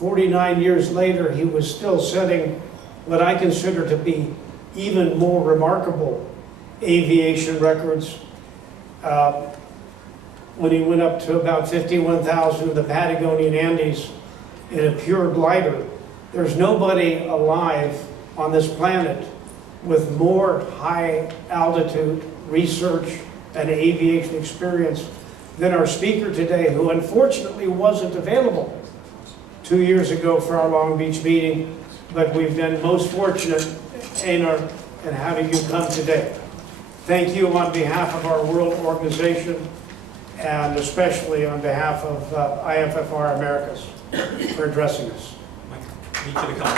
49 years later, he was still setting what I consider to be even more remarkable aviation records. When he went up to about 51,000 in the Patagonian Andes in a pure glider. There's nobody alive on this planet with more high altitude research and aviation experience than our speaker today, who unfortunately wasn't available 2 years ago for our Long Beach meeting, but we've been most fortunate, EINAR, in having you come today. Thank you on behalf of our world organization and especially on behalf of IFFR Americas for addressing us. Need you to come.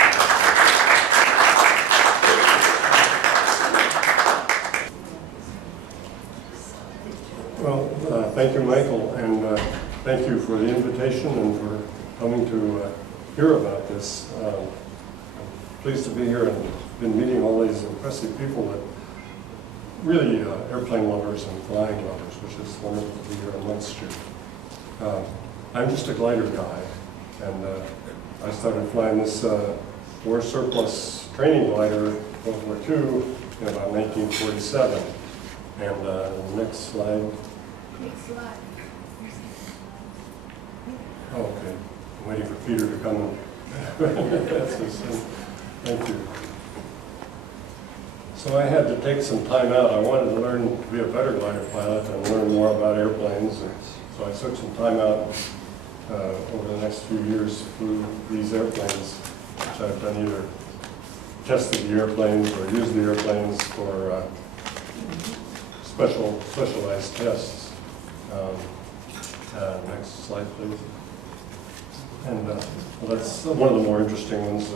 Well, thank you, Michael, and thank you for the invitation and for coming to hear about this. I'm pleased to be here and been meeting all these impressive people that really airplane lovers and flying lovers, which is wonderful to be here amongst you. I'm just a glider guy, and I started flying this war surplus training glider in World War II in about 1947. And next slide. Next slide. Oh, okay. I'm waiting for Peter to come in. That's his son. Thank you. So I had to take some time out. I wanted to learn to be a better glider pilot and learn more about airplanes. And so I took some time out over the next few years through these airplanes, which I've done either tested the airplanes or used the airplanes for specialized tests. Next slide, please. And well, that's one of the more interesting ones, a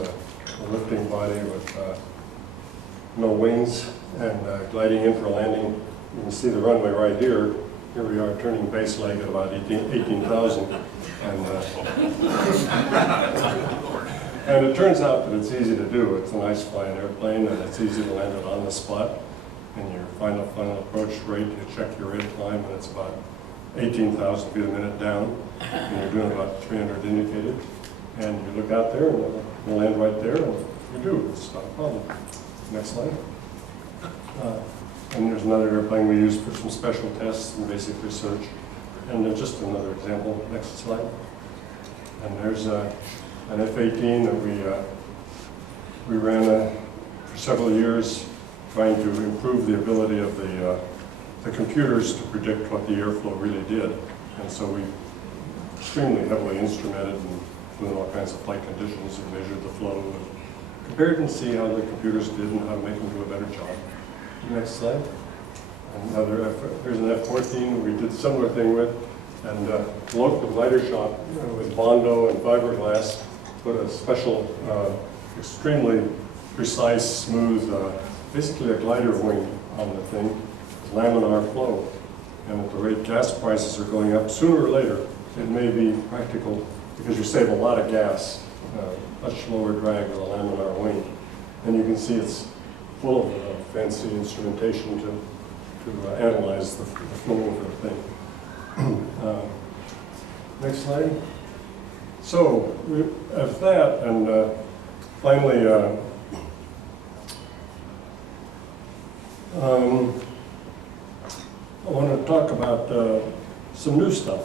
lifting body with no wings and gliding in for landing. You can see the runway right here. Here we are turning base leg at about 18,000. And it turns out that it's easy to do. It's a nice flying airplane and it's easy to land it on the spot. And your final approach rate, you check your rate of climb, and it's about 18,000 feet a minute down. And you're doing about 300 indicated. And you look out there and you'll land right there, and you do. It's not a problem. Next slide. And there's another airplane we use for some special tests and basic research. And there's just another example. Next slide. And there's an F-18 that we ran for several years, trying to improve the ability of the computers to predict what the airflow really did. And so we extremely heavily instrumented and flew in all kinds of flight conditions and measured the flow and compared and see how the computers did and how to make them do a better job. Next slide. Here's an F-14 we did a similar thing with, and the local glider shop with Bondo and fiberglass put a special, extremely precise, smooth, basically a glider wing on the thing, laminar flow. And at the rate gas prices are going up, sooner or later, it may be practical because you save a lot of gas, much lower drag with a laminar wing. And you can see it's full of fancy instrumentation to analyze the flow of the thing. Next slide. So, of that, and finally, I want to talk about some new stuff.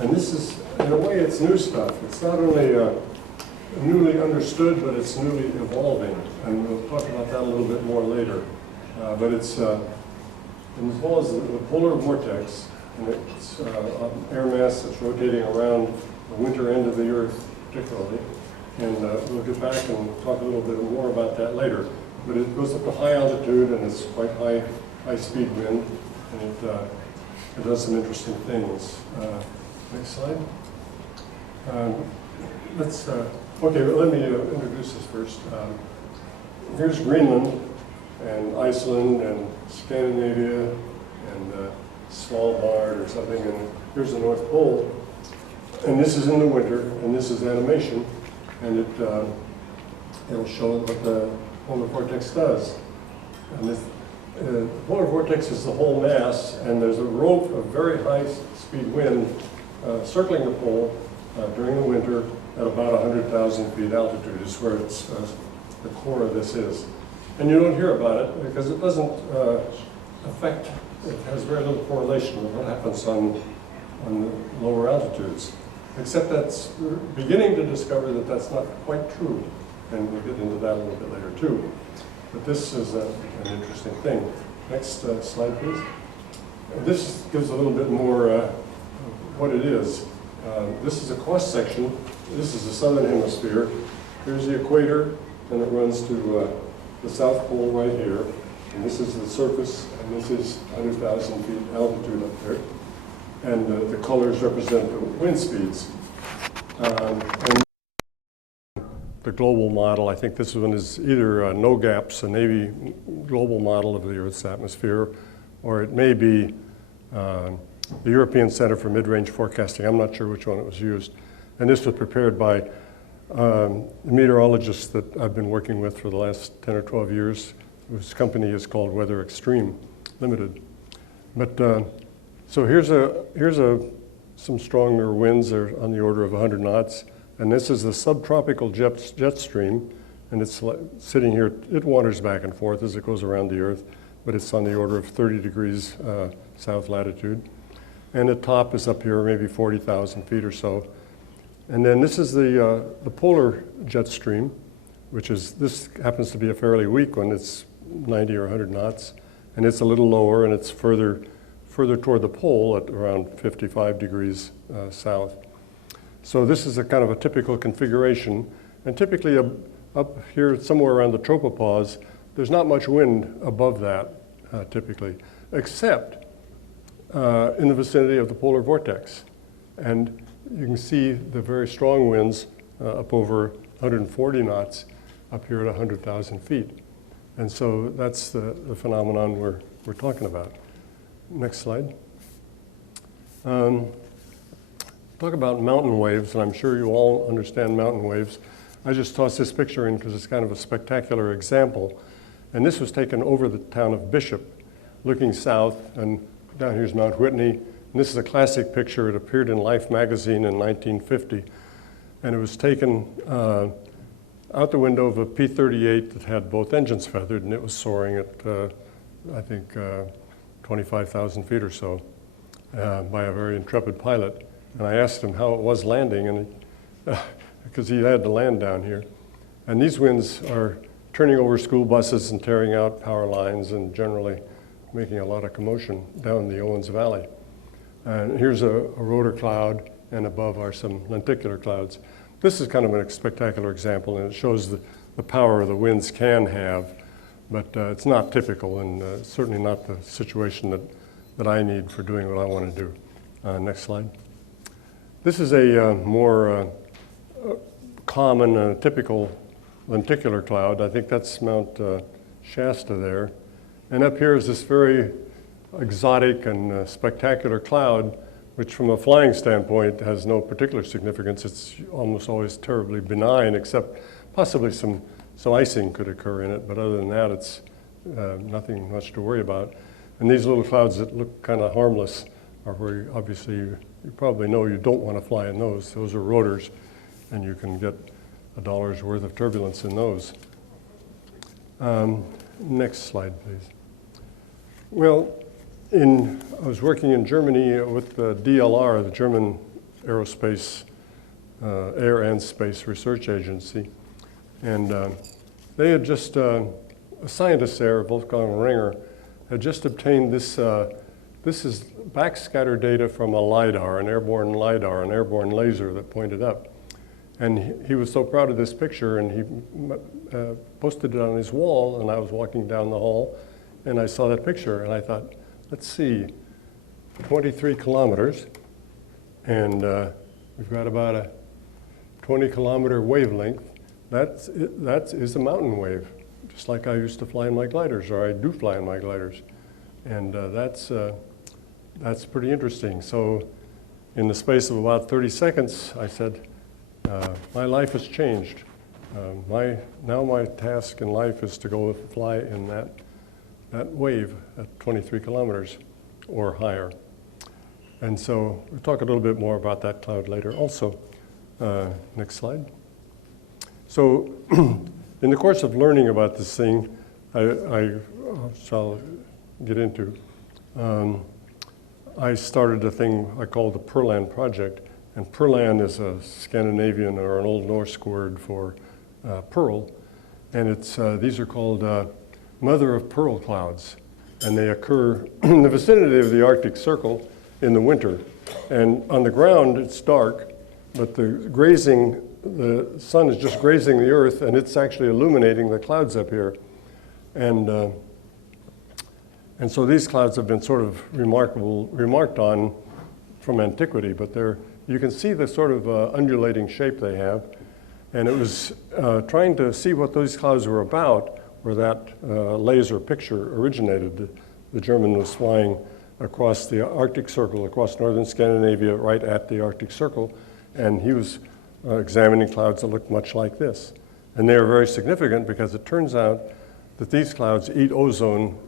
And this is, in a way, it's new stuff. It's not only newly understood, but it's newly evolving. And we'll talk about that a little bit more later. But it's involves the polar vortex, and it's an air mass that's rotating around the winter end of the Earth, particularly. And we'll get back and talk a little bit more about that later. But it goes up to high altitude, and it's quite high-speed wind, and it does some interesting things. Next slide. Okay, let me introduce this first. Here's Greenland, and Iceland, and Scandinavia, and Svalbard or something, and here's the North Pole. And this is in the winter, and this is animation, and it'll show what the polar vortex does. And the polar vortex is the whole mass, and there's a rope of very high-speed wind circling the pole during the winter, at about 100,000 feet altitude is where it's, the core of this is. And you don't hear about it because it doesn't affect, it has very little correlation with what happens on the lower altitudes. Except that's, we're beginning to discover that that's not quite true. And we'll get into that a little bit later too. But this is an interesting thing. Next slide, please. This gives a little bit more what it is. This is a cross section. This is the southern hemisphere. Here's the equator, and it runs to the South Pole right here. And this is the surface, and this is 100,000 feet altitude up there. And the colors represent the wind speeds. And the global model, I think this one is either no gaps, a Navy global model of the Earth's atmosphere, or it may be the European Center for Mid-Range Forecasting. I'm not sure which one it was used. And this was prepared by meteorologists that I've been working with for the last 10 or 12 years, whose company is called Weather Extreme Limited. But so here's some stronger winds. They're on the order of 100 knots. And this is the subtropical jet stream, and it's sitting here. It wanders back and forth as it goes around the Earth, but it's on the order of 30 degrees south latitude. And the top is up here, maybe 40,000 feet or so. And then this is the polar jet stream, this happens to be a fairly weak one. It's 90 or 100 knots, and it's a little lower, and it's further toward the pole at around 55 degrees south. So this is a kind of a typical configuration, and typically up here somewhere around the tropopause, there's not much wind above that typically, except in the vicinity of the polar vortex. And you can see the very strong winds up over 140 knots up here at 100,000 feet. And so that's the phenomenon we're talking about. Next slide. Talk about mountain waves, and I'm sure you all understand mountain waves. I just tossed this picture in because it's kind of a spectacular example. And this was taken over the town of Bishop, looking south, and down here's Mount Whitney. And this is a classic picture. It appeared in Life magazine in 1950. And it was taken out the window of a P-38 that had both engines feathered, and it was soaring at, I think, 25,000 feet or so by a very intrepid pilot. And I asked him how it was landing, and because he had to land down here. And these winds are turning over school buses and tearing out power lines and generally making a lot of commotion down the Owens Valley. And here's a rotor cloud, and above are some lenticular clouds. This is kind of a spectacular example, and it shows the power the winds can have, but it's not typical, and certainly not the situation that I need for doing what I want to do. Next slide. This is a more common, typical lenticular cloud. I think that's Mount Shasta there. And up here is this very exotic and spectacular cloud, which from a flying standpoint has no particular significance. It's almost always terribly benign, except possibly some icing could occur in it. But other than that, it's nothing much to worry about. And these little clouds that look kind of harmless are where obviously you probably know you don't want to fly in those. Those are rotors, and you can get $1's worth of turbulence in those. Next slide, please. Well, I was working in Germany with the DLR, the German Aerospace, Air and Space Research Agency, and they had just, a scientist there, Wolfgang Ringer, had just obtained this is backscatter data from a LiDAR, an airborne laser that pointed up. And he was so proud of this picture, and he posted it on his wall, and I was walking down the hall, and I saw that picture, and I thought, let's see, 23 kilometers, and we've got about a 20-kilometer wavelength. That is a mountain wave, just like I used to fly in my gliders, or I do fly in my gliders. And that's pretty interesting. So in the space of about 30 seconds, I said, my life has changed. Now my task in life is to go fly in that wave at 23 kilometers or higher. And so we'll talk a little bit more about that cloud later also. Next slide. So in the course of learning about this thing, I shall get into, I started a thing I call the Perlan project. And Perlan is a Scandinavian or an Old Norse word for pearl. And these are called mother of pearl clouds. And they occur in the vicinity of the Arctic Circle in the winter. And on the ground, it's dark, but the sun is just grazing the earth, and it's actually illuminating the clouds up here. And so these clouds have been sort of remarked on from antiquity, but you can see the sort of undulating shape they have. And it was trying to see what those clouds were about where that laser picture originated. The German was flying across the Arctic Circle, across northern Scandinavia, right at the Arctic Circle, and he was examining clouds that looked much like this. And they are very significant because it turns out that these clouds eat ozone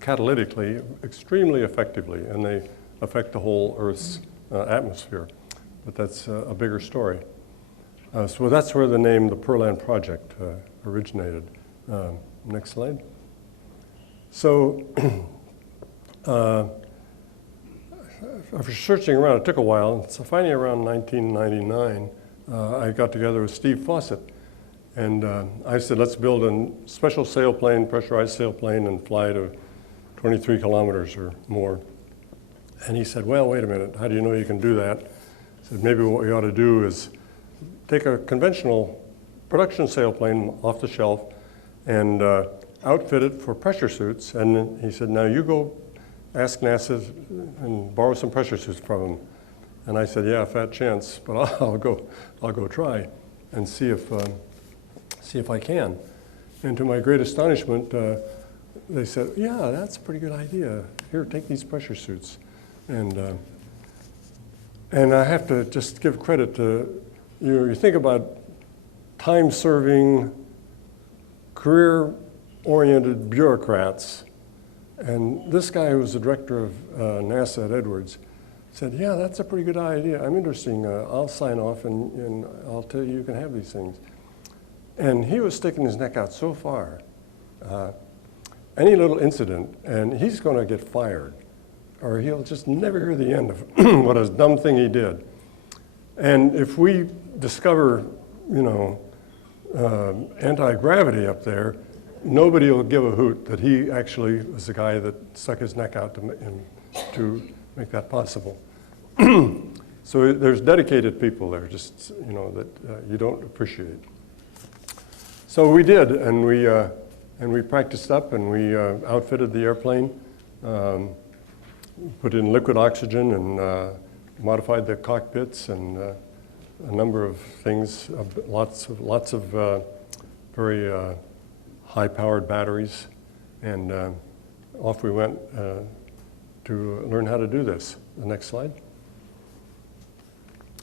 catalytically extremely effectively, and they affect the whole Earth's atmosphere. But that's a bigger story. So that's where the name, the Perlan Project, originated. Next slide. So after searching around, it took a while. So finally around 1999, I got together with Steve Fawcett. And I said, let's build a special sailplane, pressurized sailplane, and fly to 23 kilometers or more. And he said, well, wait a minute, how do you know you can do that? I said, maybe what we ought to do is take a conventional production sailplane off the shelf and outfit it for pressure suits. And then he said, now you go ask NASA and borrow some pressure suits from them. And I said, yeah, fat chance, but I'll go try and see if I can. And to my great astonishment, they said, yeah, that's a pretty good idea. Here, take these pressure suits. And I have to just give credit to, you think about time-serving, career-oriented bureaucrats. And this guy who was the director of NASA at Edwards said, yeah, that's a pretty good idea. I'm interested. I'll sign off and I'll tell you can have these things. And he was sticking his neck out so far. Any little incident, and he's going to get fired, or he'll just never hear the end of what a dumb thing he did. And if we discover, anti-gravity up there, nobody will give a hoot that he actually was the guy that stuck his neck out to make that possible. So there's dedicated people there, just that you don't appreciate. So we did, and we practiced up, and we outfitted the airplane, put in liquid oxygen, and modified the cockpits, and a number of things, lots of very high-powered batteries, and off we went to learn how to do this. The next slide.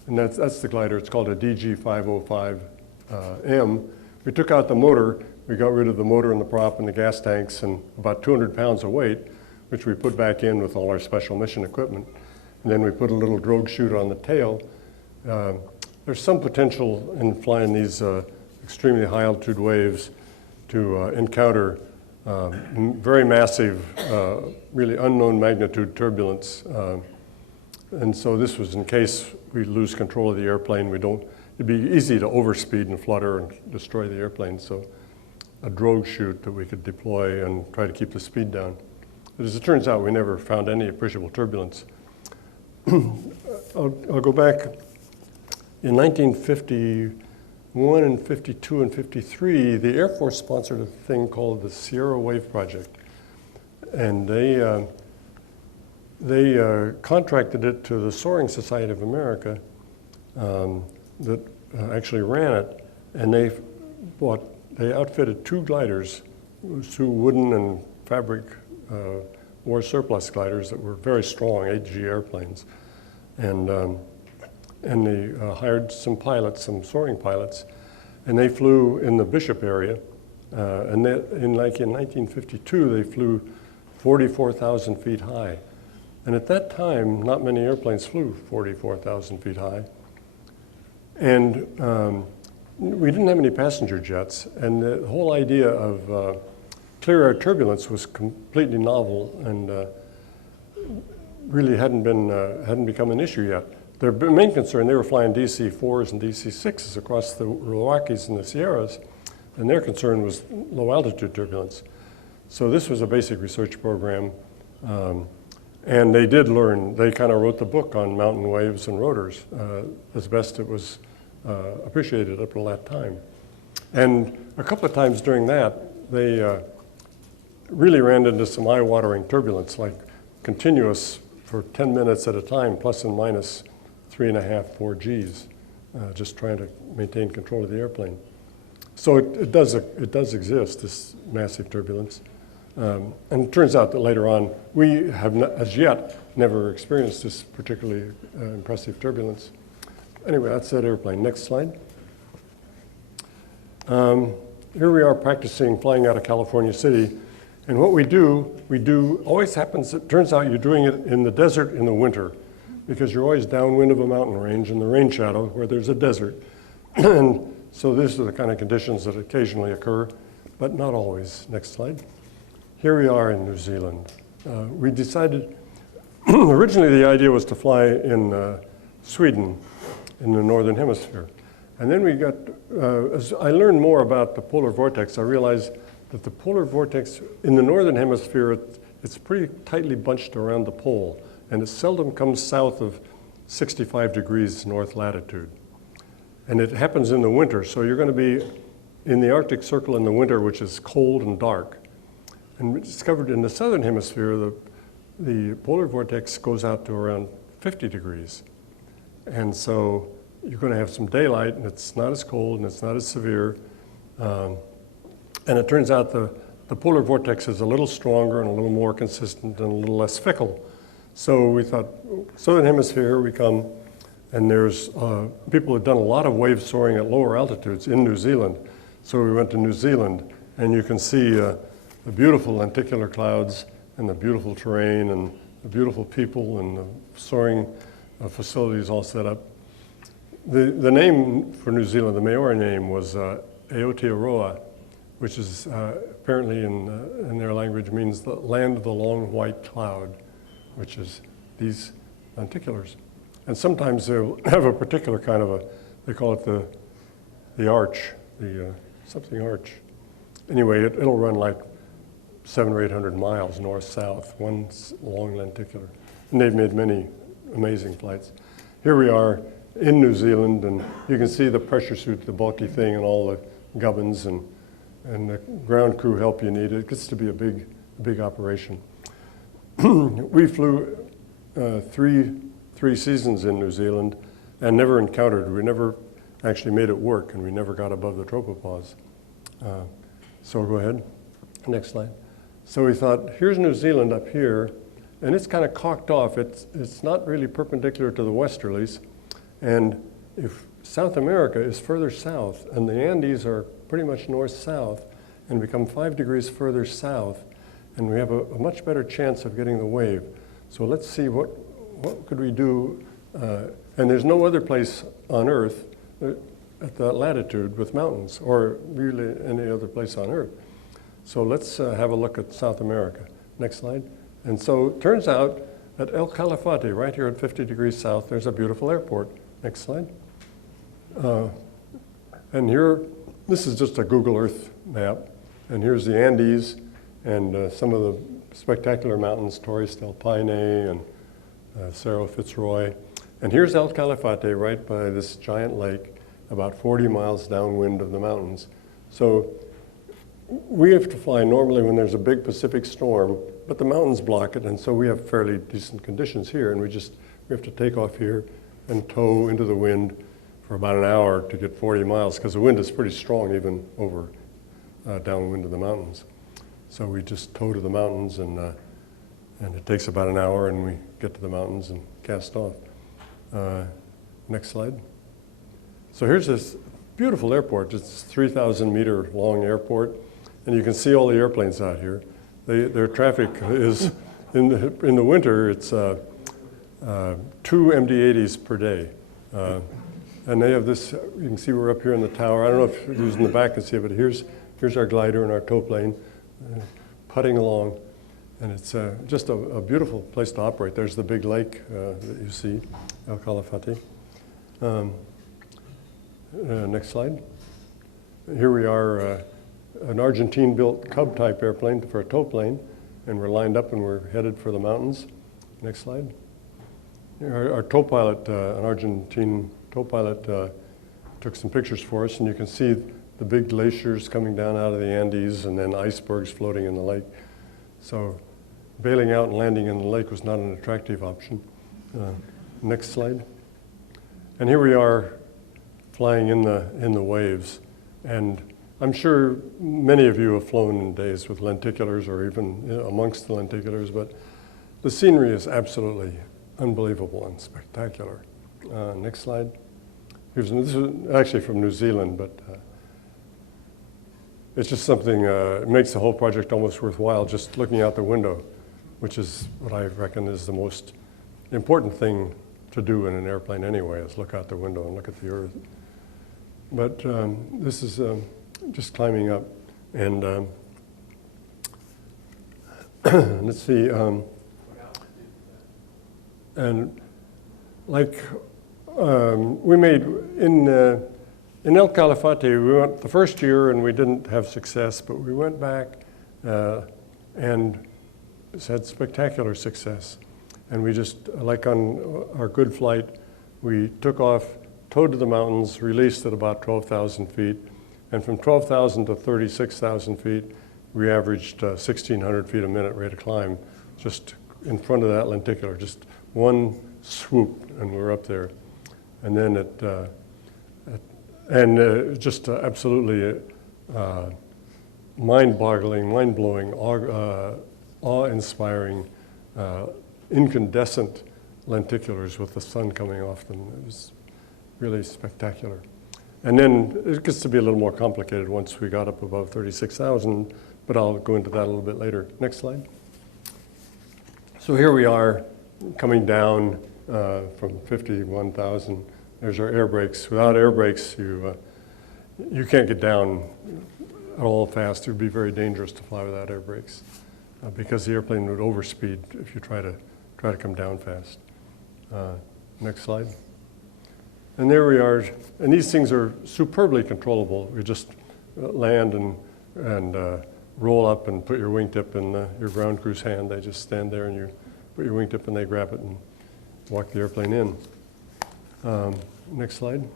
And that's the glider. It's called a DG505M. We took out the motor. We got rid of the motor and the prop and the gas tanks and about 200 pounds of weight, which we put back in with all our special mission equipment. And then we put a little drogue chute on the tail. There's some potential in flying these extremely high altitude waves to encounter very massive, really unknown magnitude turbulence. And so this was in case we lose control of the airplane. It'd be easy to overspeed and flutter and destroy the airplane. So a drogue chute that we could deploy and try to keep the speed down. But as it turns out, we never found any appreciable turbulence. I'll go back. In 1951 and 52 and 53, the Air Force sponsored a thing called the Sierra Wave Project. And they contracted it to the Soaring Society of America that actually ran it. And they outfitted 2 gliders, 2 wooden and fabric war surplus gliders that were very strong, 8G airplanes. And they hired some pilots, some soaring pilots, and they flew in the Bishop area. And in 1952, they flew 44,000 feet high. And at that time, not many airplanes flew 44,000 feet high. And we didn't have any passenger jets, and the whole idea of clear air turbulence was completely novel and really hadn't become an issue yet. Their main concern, they were flying DC-4s and DC-6s across the Rockies and the Sierras, and their concern was low altitude turbulence. So this was a basic research program, and they did learn. They kind of wrote the book on mountain waves and rotors as best it was appreciated up until that time. And a couple of times during that, they really ran into some eye-watering turbulence, like continuous for 10 minutes at a time, plus and minus 3.5, 4 Gs, just trying to maintain control of the airplane. So it does exist, this massive turbulence. And it turns out that later on, we have as yet never experienced this particularly impressive turbulence. Anyway, that's that airplane. Next slide. Here we are practicing flying out of California City. And what we do always happens, it turns out you're doing it in the desert in the winter, because you're always downwind of a mountain range in the rain shadow where there's a desert. And so these are the kind of conditions that occasionally occur, but not always. Next slide. Here we are in New Zealand. We decided, originally the idea was to fly in Sweden, in the northern hemisphere. And then we got, as I learned more about the polar vortex, I realized that the polar vortex in the northern hemisphere, it's pretty tightly bunched around the pole, and it seldom comes south of 65 degrees north latitude. And it happens in the winter, so you're going to be in the Arctic Circle in the winter, which is cold and dark. And we discovered in the southern hemisphere, the polar vortex goes out to around 50 degrees. And so you're going to have some daylight, and it's not as cold, and it's not as severe. And it turns out the polar vortex is a little stronger and a little more consistent and a little less fickle. So we thought, southern hemisphere, here we come. And there's people have done a lot of wave soaring at lower altitudes in New Zealand. So we went to New Zealand, and you can see the beautiful lenticular clouds and the beautiful terrain and the beautiful people and the soaring facilities all set up. The name for New Zealand, the Maori name, was Aotearoa, which is apparently in their language means the land of the long white cloud, which is these lenticulars. And sometimes they'll have a particular kind of they call it the arch, something arch. Anyway, it'll run like 700 or 800 miles north-south, one long lenticular. And they've made many amazing flights. Here we are in New Zealand, and you can see the pressure suit, the bulky thing, and all the gubbins, and the ground crew help you need. It gets to be a big operation. We flew three seasons in New Zealand and never encountered, we never actually made it work, and we never got above the tropopause. So go ahead, next slide. So we thought, here's New Zealand up here, and it's kind of cocked off. It's not really perpendicular to the westerlies, and if South America is further south, and the Andes are pretty much north-south, and become 5 degrees further south, and we have a much better chance of getting the wave. So let's see what could we do, and there's no other place on Earth at that latitude with mountains, or really any other place on Earth. So let's have a look at South America. Next slide. And so it turns out at El Calafate, right here at 50 degrees south, there's a beautiful airport. Next slide. And here, this is just a Google Earth map, and here's the Andes and some of the spectacular mountains, Torres del Paine and Cerro Fitzroy. And here's El Calafate right by this giant lake, about 40 miles downwind of the mountains. So we have to fly normally when there's a big Pacific storm, but the mountains block it, and so we have fairly decent conditions here, and we have to take off here and tow into the wind for about an hour to get 40 miles, because the wind is pretty strong even over downwind of the mountains. So we just tow to the mountains, and it takes about an hour, and we get to the mountains and cast off. Next slide. So here's this beautiful airport. It's a 3,000 meter long airport, and you can see all the airplanes out here. Their traffic is, in the winter, it's 2 MD-80s per day. And they have this, you can see we're up here in the tower. I don't know if who's in the back can see it, but here's our glider and our tow plane putting along. And it's just a beautiful place to operate. There's the big lake that you see, El Calafate. Next slide. Here we are, an Argentine-built Cub-type airplane for a tow plane, and we're lined up and we're headed for the mountains. Next slide. Our tow pilot, an Argentine tow pilot, took some pictures for us, and you can see the big glaciers coming down out of the Andes and then icebergs floating in the lake. So bailing out and landing in the lake was not an attractive option. Next slide. And here we are flying in the waves. And I'm sure many of you have flown in days with lenticulars or even amongst the lenticulars, but the scenery is absolutely unbelievable and spectacular. Next slide. This is actually from New Zealand, but it's just something, it makes the whole project almost worthwhile just looking out the window, which is what I reckon is the most important thing to do in an airplane anyway, is look out the window and look at the earth. But this is just climbing up, and let's see, and like we made in El Calafate, we went the first year and we didn't have success, but we went back and had spectacular success. And we just, like on our good flight, we took off, towed to the mountains, released at about 12,000 feet. And from 12,000 to 36,000 feet, we averaged 1,600 feet a minute rate of climb, just in front of that lenticular, just one swoop, and we were up there. And then just absolutely mind-boggling, mind-blowing, awe-inspiring, incandescent lenticulars with the sun coming off them. It was really spectacular. And then it gets to be a little more complicated once we got up above 36,000, but I'll go into that a little bit later. Next slide. So here we are coming down from 51,000. There's our air brakes. Without air brakes, you can't get down at all fast. It would be very dangerous to fly without air brakes because the airplane would overspeed if you try to come down fast. Next slide. And there we are. And these things are superbly controllable. You just land and roll up and put your wingtip in your ground crew's hand. They just stand there and you put your wingtip and they grab it and walk the airplane in. Next slide.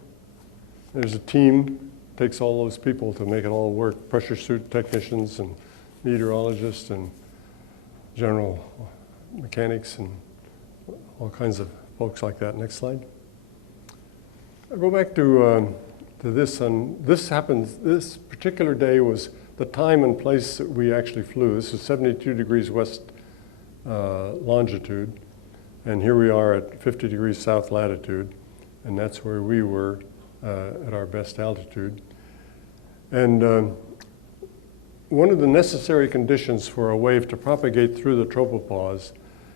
There's a team, takes all those people to make it all work. Pressure suit technicians and meteorologists and general mechanics and all kinds of folks like that. Next slide. I'll go back to this. And this particular day was the time and place that we actually flew. This is 72 degrees west longitude. And here we are at 50 degrees south latitude. And that's where we were at our best altitude. And one of the necessary conditions for a wave to propagate through the tropopause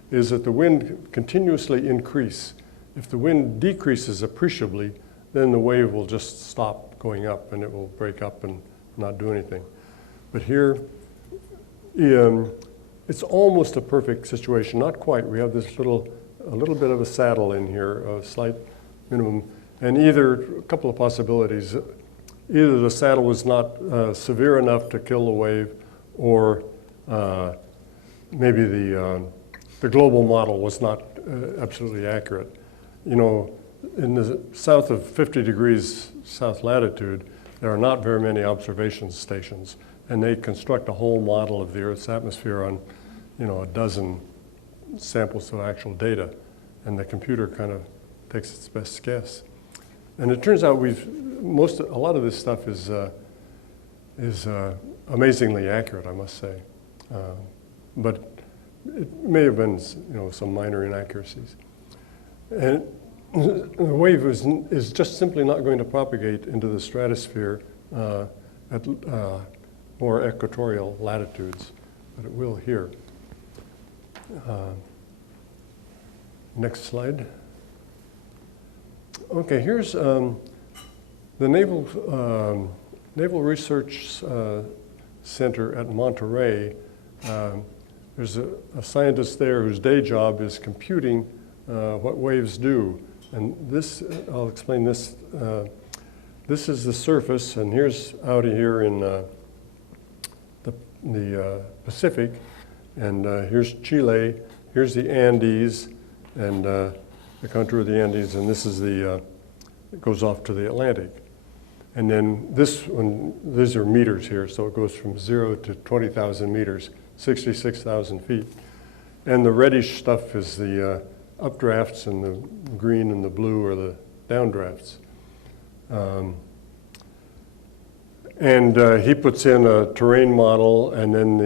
is that the wind continuously increase. If the wind decreases appreciably, then the wave will just stop going up and it will break up and not do anything. But here, it's almost a perfect situation, not quite. We have this a little bit of a saddle in here, a slight minimum, and a couple of possibilities. Either the saddle was not severe enough to kill the wave, or maybe the global model was not absolutely accurate. You know, in the south of 50 degrees south latitude, there are not very many observation stations, and they construct a whole model of the Earth's atmosphere on, a dozen samples of actual data, and the computer kind of takes its best guess. And it turns out a lot of this stuff is amazingly accurate, I must say, but it may have been, some minor inaccuracies. And the wave is just simply not going to propagate into the stratosphere at more equatorial latitudes, but it will here. Next slide. Okay, here's the Naval Research Center at Monterey. There's a scientist there whose day job is computing what waves do. And this, I'll explain this. This is the surface, and here's out of here in the Pacific, and here's Chile, here's the Andes, and the contour of the Andes, and this is it goes off to the Atlantic. And then this one, these are meters here, so it goes from 0 to 20,000 meters, 66,000 feet. And the reddish stuff is the updrafts, and the green and the blue are the downdrafts. And he puts in a terrain model, and then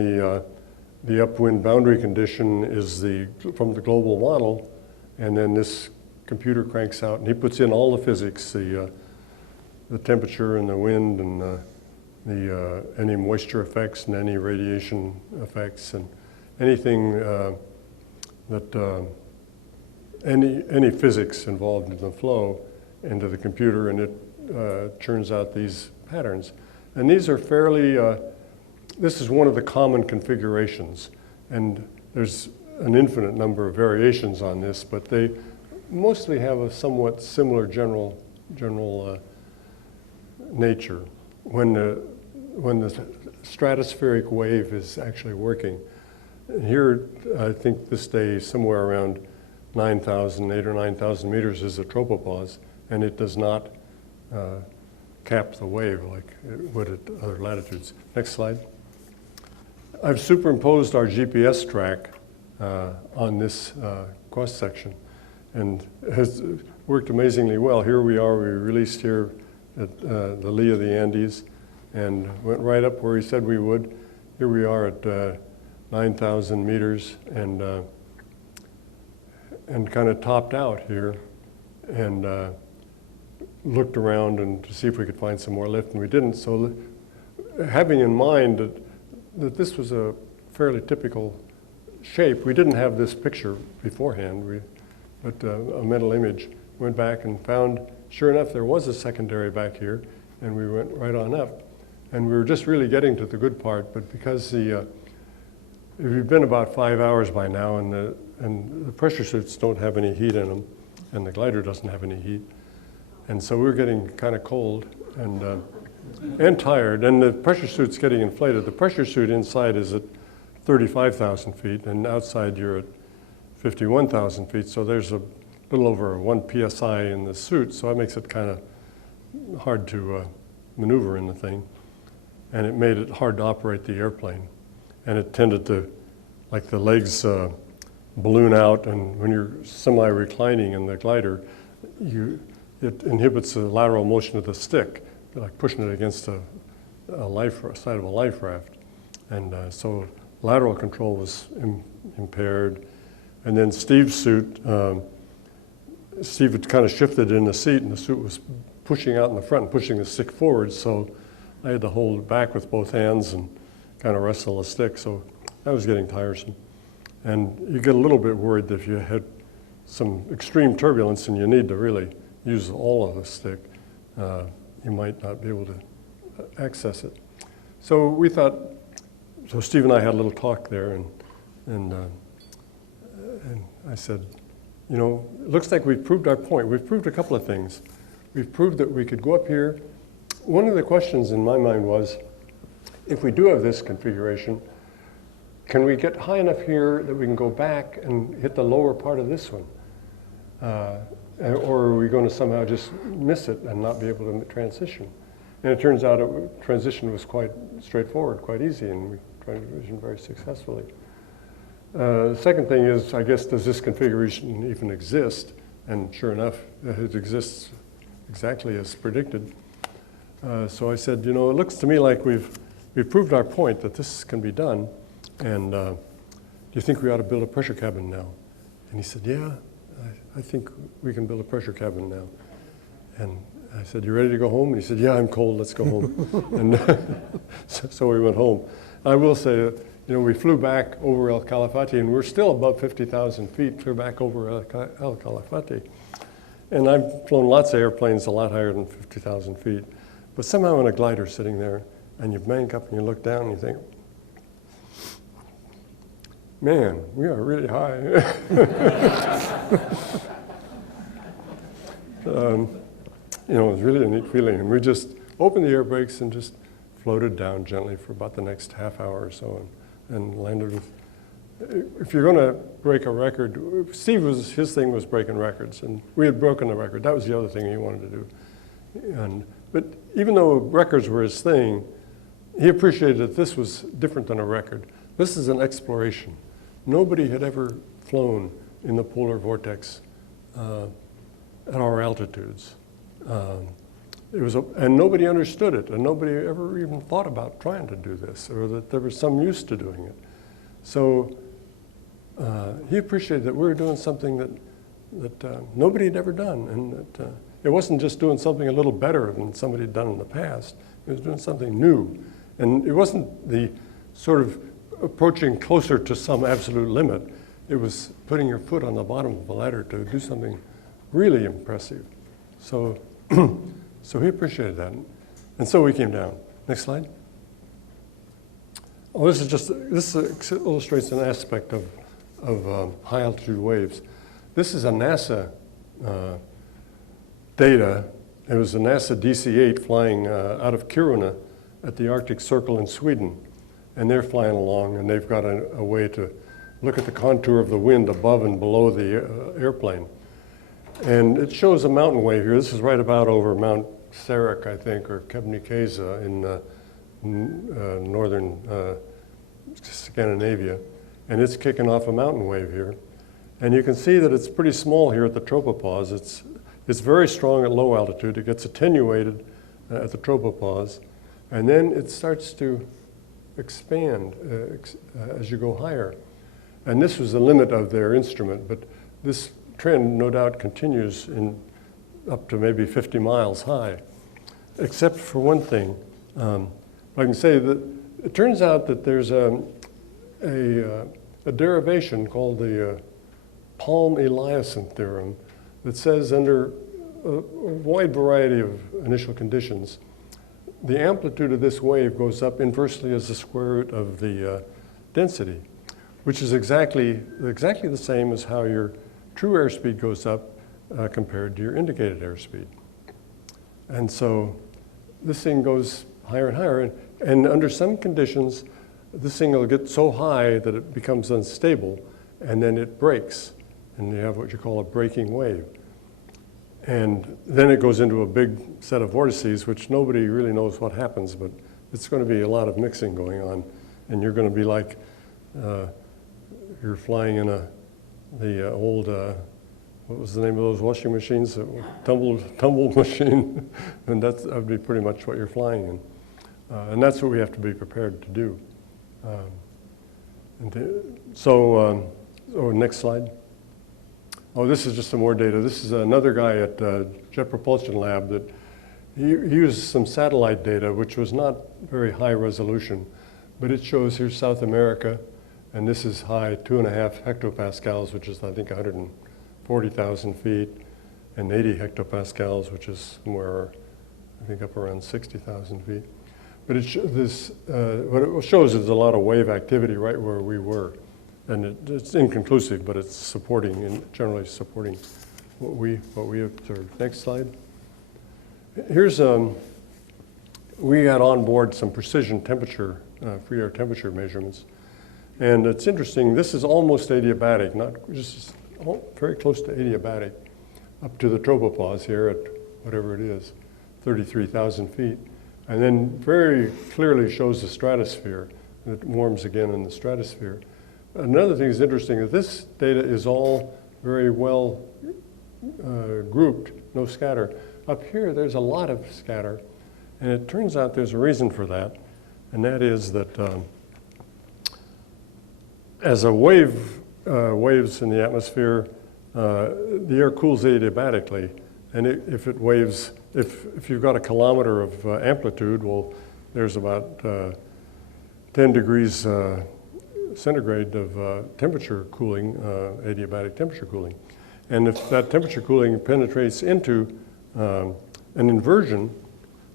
the upwind boundary condition is from the global model, and then this computer cranks out, and he puts in all the physics, the temperature and the wind and any moisture effects and any radiation effects and anything any physics involved in the flow into the computer, and it churns out these patterns. And these are fairly, this is one of the common configurations, and there's an infinite number of variations on this, but they mostly have a somewhat similar general nature. When the stratospheric wave is actually working, here I think this day somewhere around 8 or 9,000 meters is a tropopause, and it does not cap the wave like it would at other latitudes. Next slide. I've superimposed our GPS track on this cross section, and it has worked amazingly well. Here we are, we released here at the lee of the Andes and went right up where he said we would. Here we are at 9,000 meters and kind of topped out here and looked around and to see if we could find some more lift, and we didn't. So having in mind that this was a fairly typical shape, we didn't have this picture beforehand, but a mental image, went back and found, sure enough, there was a secondary back here, and we went right on up. And we were just really getting to the good part, but because we've been about 5 hours by now, and the pressure suits don't have any heat in them, and the glider doesn't have any heat. And so we were getting kind of cold and tired, and the pressure suit's getting inflated. The pressure suit inside is at 35,000 feet, and outside you're at 51,000 feet, so there's a little over 1 psi in the suit, so that makes it kind of hard to maneuver in the thing. And it made it hard to operate the airplane. And it tended to, like the legs balloon out, and when you're semi-reclining in the glider, it inhibits the lateral motion of the stick, like pushing it against a side of a life raft. And so lateral control was impaired. And then Steve's suit, Steve had kind of shifted in the seat, and the suit was pushing out in the front and pushing the stick forward, so I had to hold it back with both hands and kind of wrestle the stick, so that was getting tiresome. And you get a little bit worried that if you had some extreme turbulence and you need to really use all of the stick, you might not be able to access it. So we thought, so Steve and I had a little talk there, and I said, you know, it looks like we've proved our point. We've proved a couple of things. We've proved that we could go up here. One of the questions in my mind was, if we do have this configuration, can we get high enough here that we can go back and hit the lower part of this one? Or are we going to somehow just miss it and not be able to transition? And it turns out transition was quite straightforward, quite easy, and we transitioned very successfully. The second thing is, I guess, does this configuration even exist? And sure enough, it exists exactly as predicted. So I said, you know, it looks to me like we've proved our point that this can be done, and do you think we ought to build a pressure cabin now? And he said, yeah, I think we can build a pressure cabin now. And I said, you ready to go home? And he said, yeah, I'm cold, let's go home. And so we went home. I will say, you know, we flew back over El Calafate, and we're still above 50,000 feet, flew back over El Calafate. And I've flown lots of airplanes a lot higher than 50,000 feet. But somehow in a glider sitting there, and you bank up and you look down and you think, man, we are really high. You know, it was really a neat feeling. And we just opened the air brakes and just floated down gently for about the next half hour or so and landed with, if you're going to break a record, his thing was breaking records, and we had broken the record. That was the other thing he wanted to do. But even though records were his thing, he appreciated that this was different than a record. This is an exploration. Nobody had ever flown in the polar vortex at our altitudes. And nobody understood it, and nobody ever even thought about trying to do this, or that there was some use to doing it. So he appreciated that we were doing something that nobody had ever done, and that it wasn't just doing something a little better than somebody had done in the past. It was doing something new. And it wasn't the sort of approaching closer to some absolute limit. It was putting your foot on the bottom of the ladder to do something really impressive. So, so he appreciated that. And so we came down. Next slide. Oh, this illustrates an aspect of high altitude waves. This is a NASA data. It was a NASA DC-8 flying out of Kiruna at the Arctic Circle in Sweden. And they're flying along, and they've got a way to look at the contour of the wind above and below the airplane. And it shows a mountain wave here. This is right about over Mount Sarek, I think, or Kebnekaise in northern Scandinavia. And it's kicking off a mountain wave here. And you can see that it's pretty small here at the tropopause. It's very strong at low altitude. It gets attenuated at the tropopause. And then it starts to expand as you go higher. And this was the limit of their instrument, but this trend no doubt continues up to maybe 50 miles high, except for one thing. I can say that it turns out that there's a derivation called the Palm-Eliason theorem that says under a wide variety of initial conditions, the amplitude of this wave goes up inversely as the square root of the density, which is exactly the same as how your true airspeed goes up compared to your indicated airspeed. And so this thing goes higher and higher, and under some conditions, this thing will get so high that it becomes unstable, and then it breaks, and you have what you call a breaking wave. And then it goes into a big set of vortices, which nobody really knows what happens, but it's going to be a lot of mixing going on. And you're going to be like, you're flying in the old, what was the name of those washing machines? Tumble machine. And that would be pretty much what you're flying in. And that's what we have to be prepared to do. So next slide. Oh, this is just some more data. This is another guy at Jet Propulsion Lab that he used some satellite data, which was not very high resolution, but it shows here's South America, and this is high 2.5 hectopascals, which is I think 140,000 feet, and 80 hectopascals, which is somewhere I think up around 60,000 feet. But what it shows is a lot of wave activity right where we were. And it's inconclusive, but it's supporting and generally supporting what we observed. Next slide. Here's we had on board some precision temperature, free air temperature measurements, and it's interesting. This is almost adiabatic, not just very close to adiabatic, up to the tropopause here at whatever it is, 33,000 feet, and then very clearly shows the stratosphere. It warms again in the stratosphere. Another thing that's interesting is this data is all very well grouped, no scatter. Up here, there's a lot of scatter, and it turns out there's a reason for that, and that is that as a waves in the atmosphere, the air cools adiabatically, and if it waves, if you've got a kilometer of amplitude, well, there's about 10 degrees centigrade of temperature cooling, adiabatic temperature cooling. And if that temperature cooling penetrates into an inversion,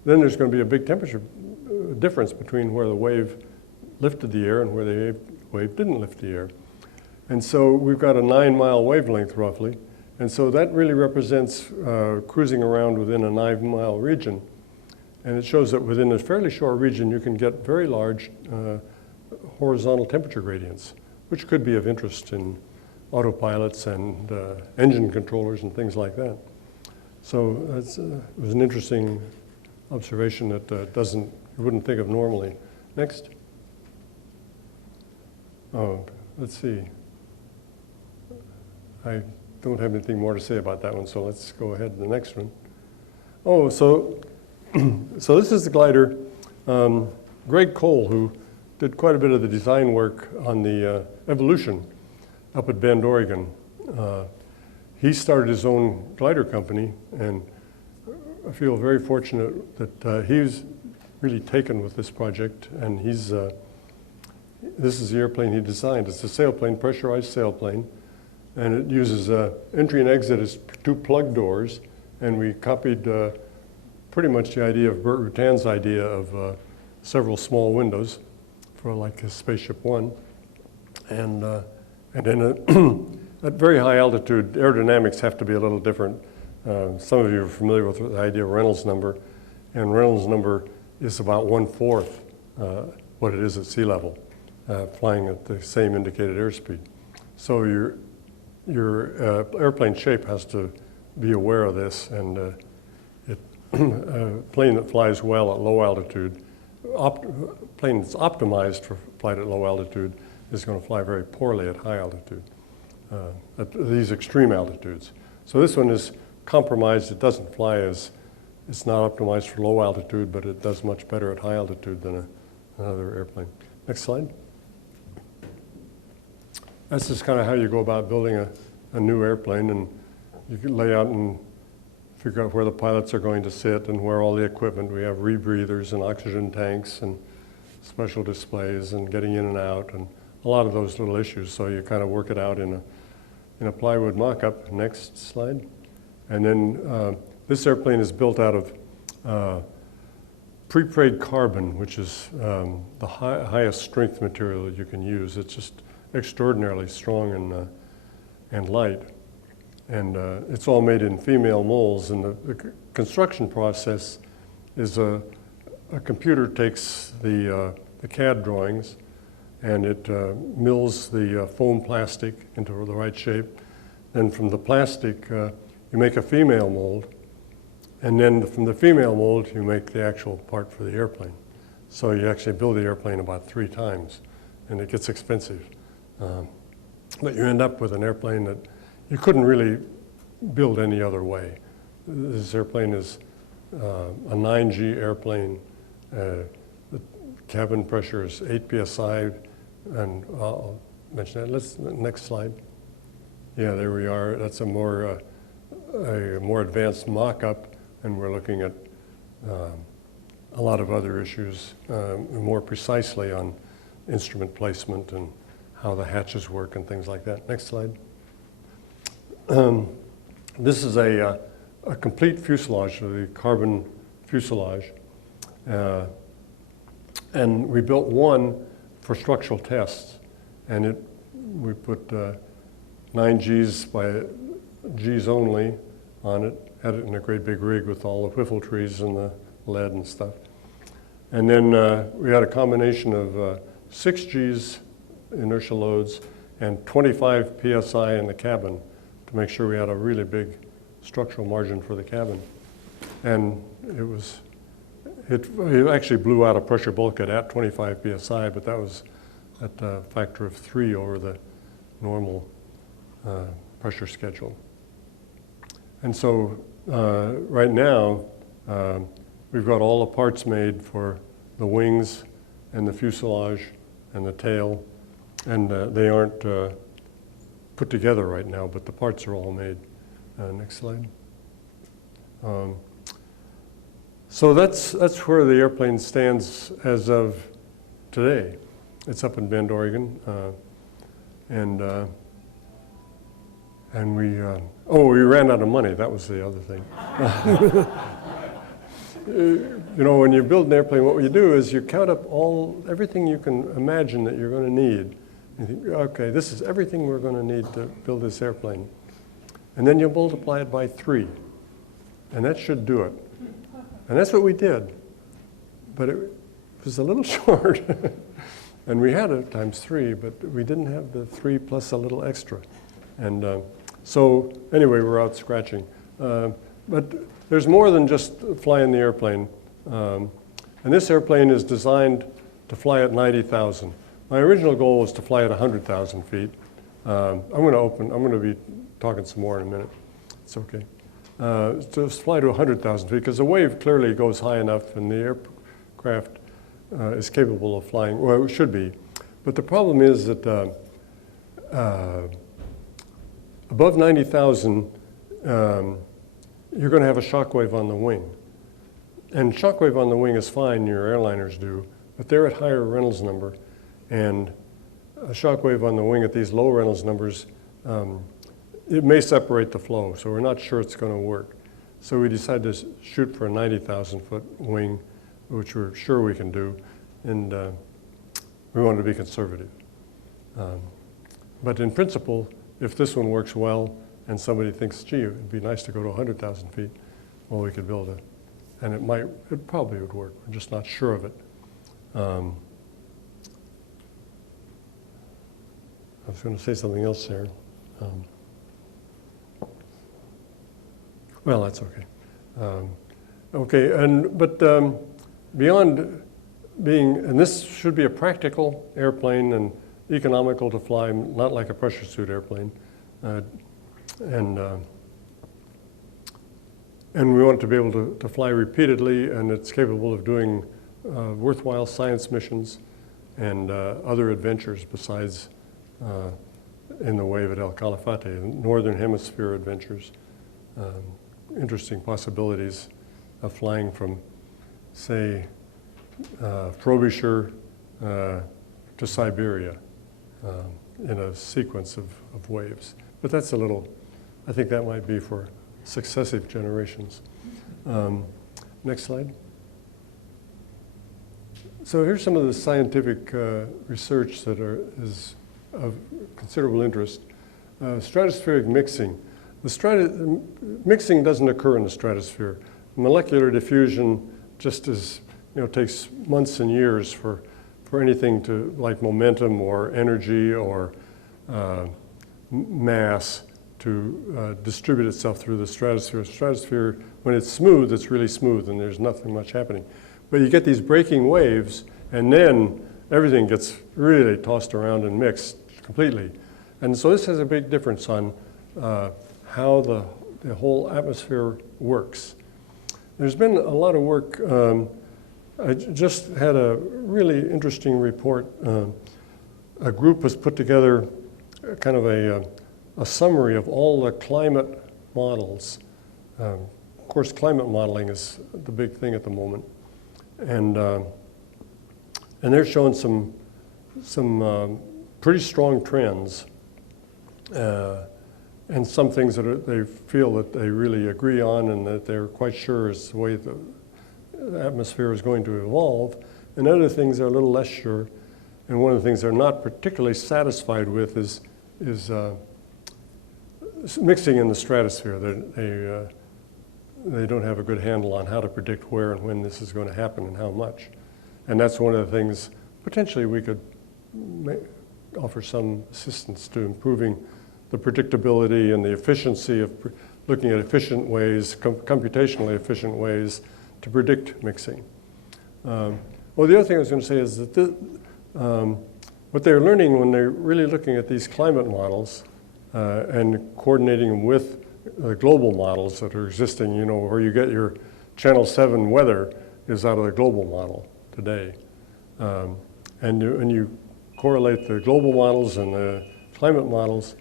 then there's going to be a big temperature difference between where the wave lifted the air and where the wave didn't lift the air. And so we've got a 9-mile wavelength roughly. And so that really represents cruising around within a 9-mile region. And it shows that within a fairly short region, you can get very large horizontal temperature gradients, which could be of interest in autopilots and engine controllers and things like that. So that's, it was an interesting observation that you wouldn't think of normally. Next. Oh, let's see. I don't have anything more to say about that one, so let's go ahead to the next one. Oh, so this is the glider. Greg Cole, who did quite a bit of the design work on the Evolution up at Bend, Oregon. He started his own glider company, and I feel very fortunate that he's really taken with this project, and this is the airplane he designed. It's a sailplane, pressurized sailplane, and it uses entry and exit as 2 plug doors, and we copied pretty much the idea of Burt Rutan's idea of several small windows for like a Spaceship One. And then at very high altitude, aerodynamics have to be a little different. Some of you are familiar with the idea of Reynolds number, and Reynolds number is about 1/4 what it is at sea level, flying at the same indicated airspeed. So your airplane shape has to be aware of this, and a plane that flies well at low altitude, plane that's optimized for flight at low altitude is going to fly very poorly at high altitude, at these extreme altitudes. So this one is compromised. It doesn't fly as, it's not optimized for low altitude, but it does much better at high altitude than another airplane. Next slide. That's just kind of how you go about building a new airplane, and you can lay out and figure out where the pilots are going to sit and where all the equipment. We have rebreathers and oxygen tanks and special displays and getting in and out and a lot of those little issues. So you kind of work it out in a plywood mock-up. Next slide. And then this airplane is built out of prepreg carbon, which is the highest strength material that you can use. It's just extraordinarily strong and light. And it's all made in female molds, and the construction process is a computer takes the CAD drawings, and it mills the foam plastic into the right shape. Then from the plastic, you make a female mold, and then from the female mold, you make the actual part for the airplane. So you actually build the airplane about 3 times, and it gets expensive. But you end up with an airplane that you couldn't really build any other way. This airplane is a 9G airplane. The cabin pressure is 8 psi, and I'll mention that. Next slide. Yeah, there we are. That's a more advanced mock-up, and we're looking at a lot of other issues more precisely on instrument placement and how the hatches work and things like that. Next slide. This is a complete fuselage, the carbon fuselage. And we built one for structural tests, and we put 9 Gs by Gs only on it, had it in a great big rig with all the whiffle trees and the lead and stuff. And then we had a combination of 6 Gs inertial loads and 25 psi in the cabin to make sure we had a really big structural margin for the cabin. And it actually blew out a pressure bulkhead at 25 psi, but that was at a factor of 3 over the normal pressure schedule. And so right now, we've got all the parts made for the wings and the fuselage and the tail, and they aren't put together right now, but the parts are all made. Next slide. So that's where the airplane stands as of today. It's up in Bend, Oregon, and And we ran out of money. That was the other thing. You know, when you build an airplane, what you do is you count up everything you can imagine that you're going to need. You think, okay, this is everything we're going to need to build this airplane. And then you multiply it by 3. And that should do it. And that's what we did. But it was a little short. And we had it times 3, but we didn't have the 3 plus a little extra. And so anyway, we're out scratching. But there's more than just flying the airplane. And this airplane is designed to fly at 90,000. My original goal was to fly at 100,000 feet. I'm going to be talking some more in a minute. It's okay. To fly to 100,000 feet, because the wave clearly goes high enough and the aircraft is capable of flying, well, it should be. But the problem is that above 90,000, you're going to have a shock wave on the wing. And shock wave on the wing is fine, your airliners do, but they're at higher Reynolds number. And a shock wave on the wing at these low Reynolds numbers, it may separate the flow, so we're not sure it's going to work. So we decided to shoot for a 90,000 foot wing, which we're sure we can do, and we wanted to be conservative. But in principle, if this one works well, and somebody thinks, gee, it'd be nice to go to 100,000 feet, well, we could build it. And it probably would work. We're just not sure of it. I was going to say something else there. Well, that's okay. But beyond being, and this should be a practical airplane and economical to fly, not like a pressure suit airplane. And we want it to be able to fly repeatedly, and it's capable of doing worthwhile science missions and other adventures besides in the wave at El Calafate, Northern Hemisphere adventures. Interesting possibilities of flying from, say, Frobisher to Siberia in a sequence of waves. But that's a little, I think that might be for successive generations. Next slide. So here's some of the scientific research that is of considerable interest. Stratospheric mixing. Mixing doesn't occur in the stratosphere. Molecular diffusion just takes months and years for anything to, like momentum or energy or mass to distribute itself through the stratosphere. Stratosphere, when it's smooth, it's really smooth and there's nothing much happening. But you get these breaking waves and then everything gets really tossed around and mixed completely. And so this has a big difference on how the whole atmosphere works. There's been a lot of work. I just had a really interesting report. A group has put together kind of a summary of all the climate models. Of course, climate modeling is the big thing at the moment. And they're showing some pretty strong trends. And some things that they feel that they really agree on and that they're quite sure is the way the atmosphere is going to evolve. And other things they're a little less sure. And one of the things they're not particularly satisfied with is mixing in the stratosphere. They don't have a good handle on how to predict where and when this is going to happen and how much. And that's one of the things potentially we could offer some assistance to improving the predictability and the efficiency of looking at efficient ways, computationally efficient ways to predict mixing. Well, the other thing I was going to say is that what they're learning when they're really looking at these climate models and coordinating them with the global models that are existing, where you get your Channel 7 weather is out of the global model today. And you correlate the global models and the climate models.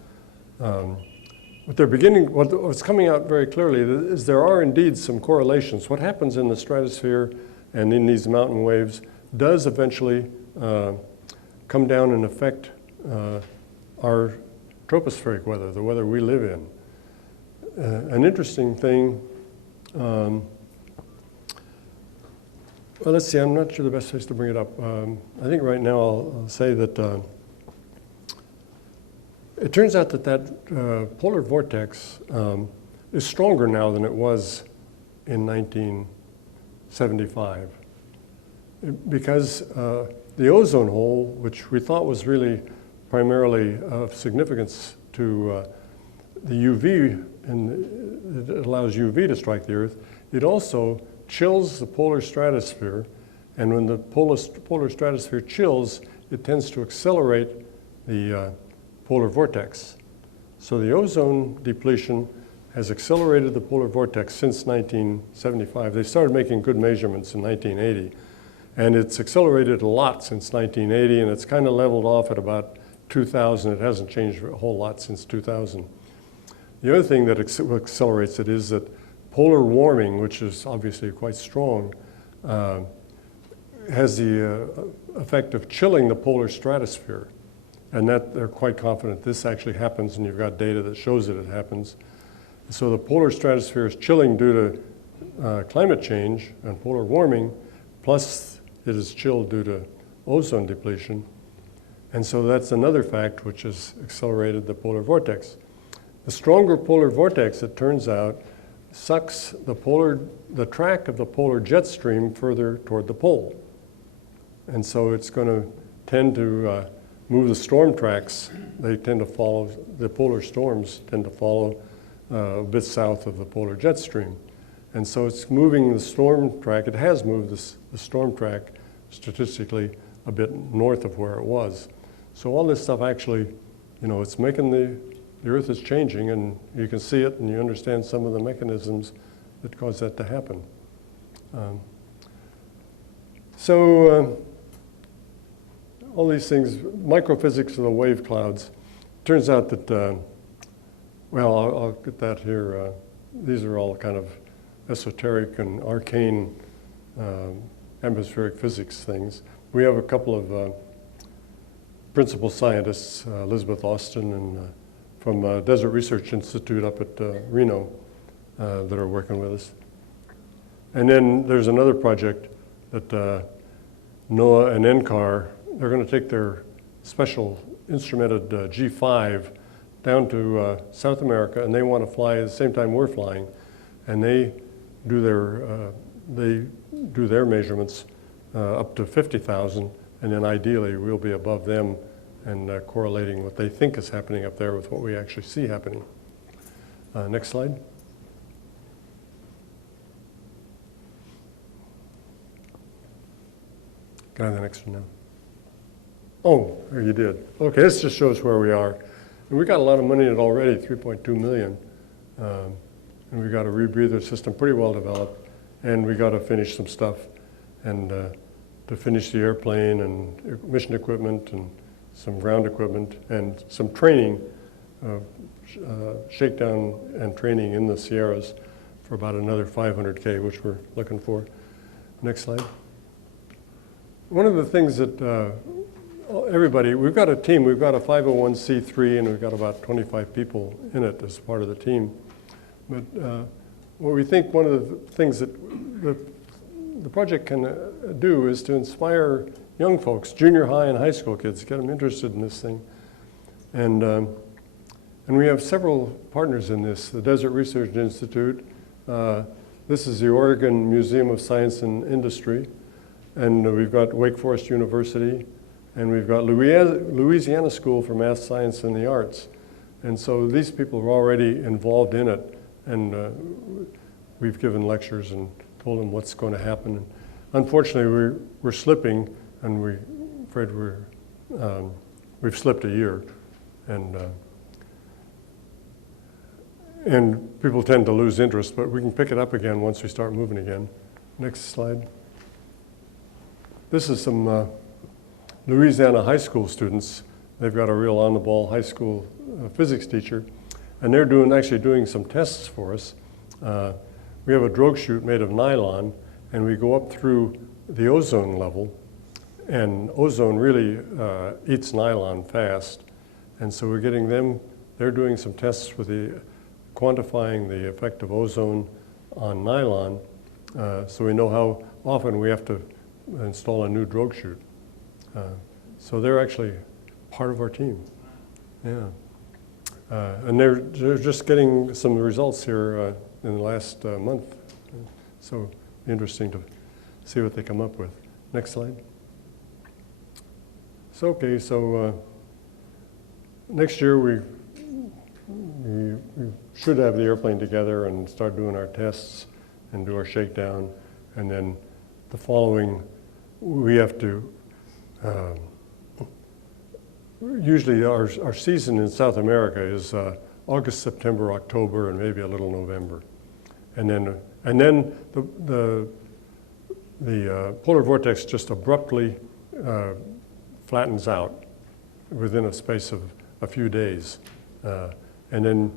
What's coming out very clearly is there are indeed some correlations. What happens in the stratosphere and in these mountain waves does eventually come down and affect our tropospheric weather, the weather we live in. An interesting thing, well, let's see, I'm not sure the best place to bring it up. I think right now I'll say that it turns out that polar vortex is stronger now than it was in 1975. Because the ozone hole, which we thought was really primarily of significance to the UV, and it allows UV to strike the Earth, it also chills the polar stratosphere. And when the polar stratosphere chills, it tends to accelerate the polar vortex. So the ozone depletion has accelerated the polar vortex since 1975. They started making good measurements in 1980. And it's accelerated a lot since 1980, and it's kind of leveled off at about 2000. It hasn't changed a whole lot since 2000. The other thing that accelerates it is that polar warming, which is obviously quite strong, has the effect of chilling the polar stratosphere. And that they're quite confident this actually happens, and you've got data that shows that it happens. So the polar stratosphere is chilling due to climate change and polar warming, plus it is chilled due to ozone depletion. And so that's another fact which has accelerated the polar vortex. The stronger polar vortex, it turns out, sucks the track of the polar jet stream further toward the pole. And so it's going to tend to move the storm tracks. They tend to follow, the polar storms tend to follow a bit south of the polar jet stream. And so it's moving the storm track. It has moved the storm track statistically a bit north of where it was. So all this stuff actually, it's making the Earth is changing, and you can see it, and you understand some of the mechanisms that cause that to happen. All these things, microphysics of the wave clouds. Turns out that, well, I'll get that here. These are all kind of esoteric and arcane atmospheric physics things. We have a couple of principal scientists, Elizabeth Austin and from Desert Research Institute up at Reno that are working with us. And then there's another project that NOAA and NCAR, they're going to take their special instrumented G5 down to South America, and they want to fly at the same time we're flying, and they do their measurements up to 50,000, and then ideally we'll be above them and correlating what they think is happening up there with what we actually see happening. Next slide. Can I have the next one now? Oh, there you did. Okay, this just shows where we are. And we got a lot of money in it already, 3.2 million. And we got a rebreather system pretty well developed. And we got to finish some stuff and to finish the airplane and mission equipment and some ground equipment and some training, shakedown and training in the Sierras for about another 500K, which we're looking for. Next slide. One of the things that everybody, we've got a team, we've got a 501c3, and we've got about 25 people in it as part of the team. But what we think one of the things that the project can do is to inspire young folks, junior high and high school kids, get them interested in this thing. And we have several partners in this. The Desert Research Institute, this is the Oregon Museum of Science and Industry, and we've got Wake Forest University, and we've got Louisiana School for Math, Science, and the Arts. And so these people are already involved in it, and we've given lectures and told them what's going to happen. And unfortunately, we're slipping, and we're afraid we've slipped a year. And people tend to lose interest, but we can pick it up again once we start moving again. Next slide. This is some Louisiana high school students. They've got a real on-the-ball high school physics teacher, and they're actually doing some tests for us. We have a drogue chute made of nylon, and we go up through the ozone level, and ozone really eats nylon fast, and so we're getting them they're doing some tests with quantifying the effect of ozone on nylon, so we know how often we have to install a new drogue chute. So they're actually part of our team. Yeah. And they're just getting some results here in the last month. So interesting to see what they come up with. Next slide. So, okay, so next year we should have the airplane together and start doing our tests and do our shakedown. And then the following, we have to, usually our season in South America is August, September, October, and maybe a little November. And then the polar vortex just abruptly flattens out within a space of a few days. And then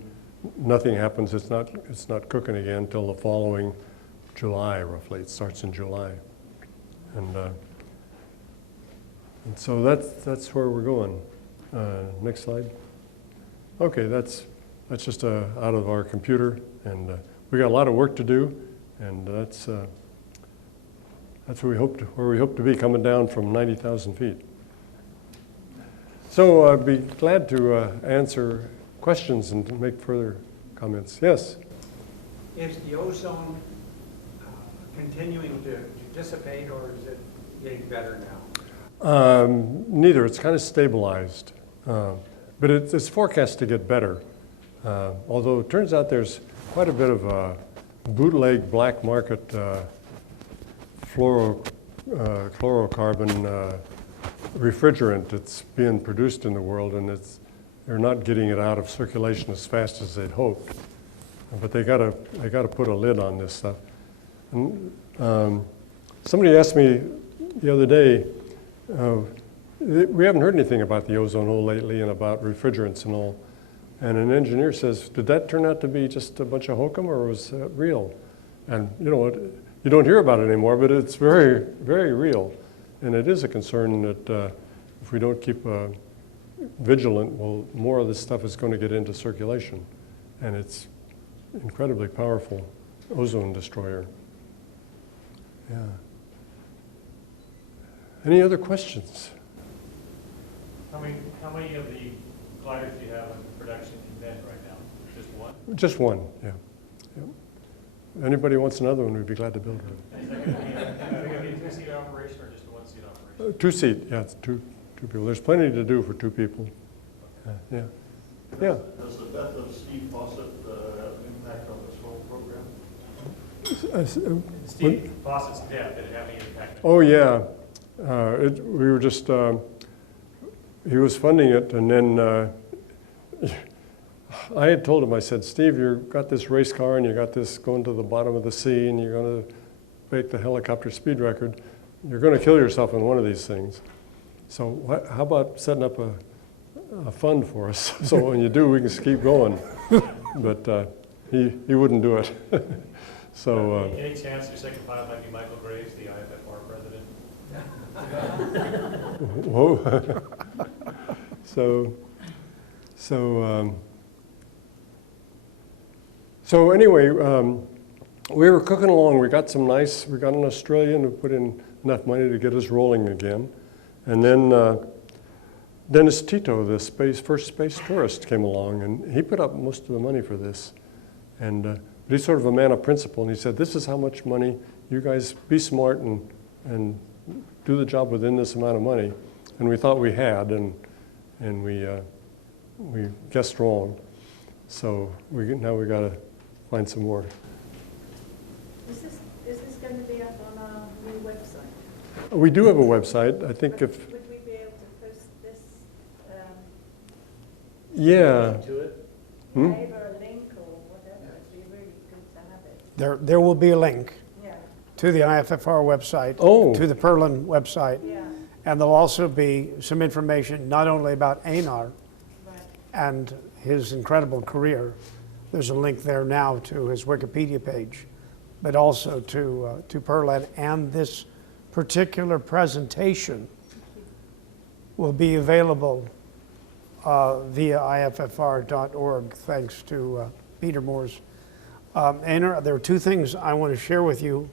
nothing happens. It's not cooking again until the following July, roughly. It starts in July. And so that's where we're going. Next slide. Okay, that's just out of our computer, and we got a lot of work to do, and that's where we hope to be, coming down from 90,000 feet. So I'd be glad to answer questions and make further comments. Yes? Is the ozone continuing to dissipate, or is it getting better now? Neither. It's kind of stabilized. But it's forecast to get better. Although it turns out there's quite a bit of bootleg black market chlorocarbon refrigerant that's being produced in the world, and they're not getting it out of circulation as fast as they'd hoped. But they gotta put a lid on this stuff. And, somebody asked me the other day, we haven't heard anything about the ozone hole lately and about refrigerants and all. And an engineer says, did that turn out to be just a bunch of hokum, or was it real? And you know, you don't hear about it anymore, but it's very, very real. And it is a concern that if we don't keep vigilant, well, more of this stuff is going to get into circulation. And it's incredibly powerful ozone destroyer. Yeah. Any other questions? How many of the gliders do you have in production event right now? Just one? Just one, yeah. Yep. Anybody wants another one, we'd be glad to build one. Is that going to be a two-seat operation or just a one-seat operation? Two-seat, yeah, it's two people. There's plenty to do for two people. Yeah. Yeah. Does the death of Steve Fawcett have an impact on this whole program? Steve Fawcett's death, did it have any impact? Oh, yeah. We were just, he was funding it, and then I had told him, I said, Steve, you've got this race car, and you got this going to the bottom of the sea, and you're going to break the helicopter speed record. You're going to kill yourself in one of these things. So how about setting up a fund for us? So when you do, we can just keep going. But he wouldn't do it. So any chance your second pilot might be Michael Graves, the IFFR president? Whoa. So anyway, we were cooking along. We got an Australian who put in enough money to get us rolling again. And then Dennis Tito, the first space tourist, came along, and he put up most of the money for this. And but he's sort of a man of principle, and he said, this is how much money, you guys be smart and do the job within this amount of money. And we thought we had, and we guessed wrong. So now we got to find some more. Is this going to be up on our new website? We do have a website. I think if Would we be able to post this? yeah. To it? Maybe a link or whatever. It'd be really good to have it. There will be a link Yeah. to the IFFR website, Oh. to the Perlan website, Yeah. and there'll also be some information not only about EINAR Right. and his incredible career. There's a link there now to his Wikipedia page, but also to Perlan, and this particular presentation will be available via IFFR.org, thanks to Peter Moore's. Einar, there are two things I want to share with you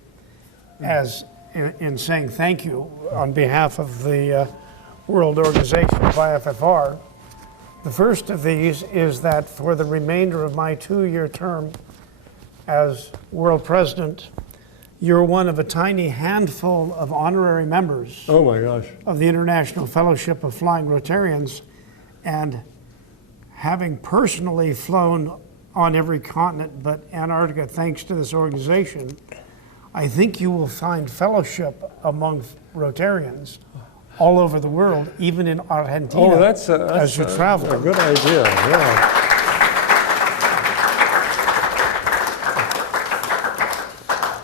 as in saying thank you on behalf of the World Organization of IFFR. The first of these is that for the remainder of my 2-year term as World President, you're one of a tiny handful of honorary members Oh my gosh. of the International Fellowship of Flying Rotarians, and having personally flown on every continent but Antarctica thanks to this organization, I think you will find fellowship among Rotarians all over the world, even in Argentina, That's as you travel. a good idea, yeah.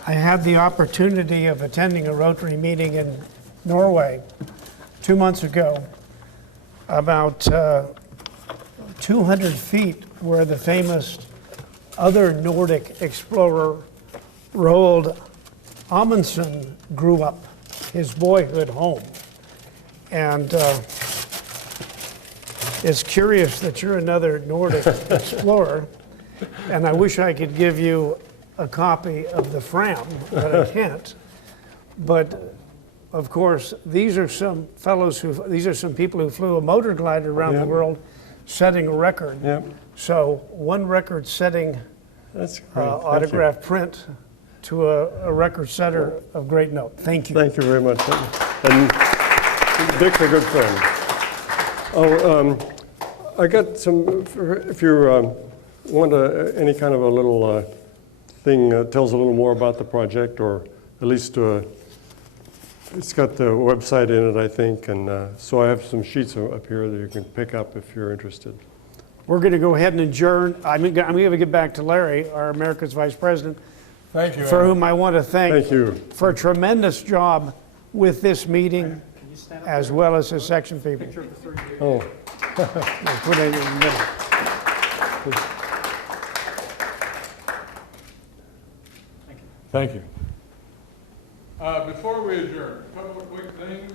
I had the opportunity of attending a Rotary meeting in Norway 2 months ago, about 200 feet where the famous other Nordic explorer Roald Amundsen grew up, his boyhood home. And it's curious that you're another Nordic explorer, and I wish I could give you a copy of the Fram, but I can't. But of course, these are some people who flew a motor glider around the world, setting a record. Yeah. So one record setting That's great. Thank you. autograph print to a record setter of great note. Thank you. Thank you very much. And Dick's a good friend. I got some, if you want any kind of a little thing that tells a little more about the project, or at least it's got the website in it, I think, and so I have some sheets up here that you can pick up if you're interested. We're going to go ahead and adjourn. I'm going to get back to Larry, our America's Vice President, Thank you. for whom I want to thank you for a tremendous job with this meeting, as well as his section people. Oh. We'll put it in the middle. Thank you. Before we adjourn, a couple of quick things.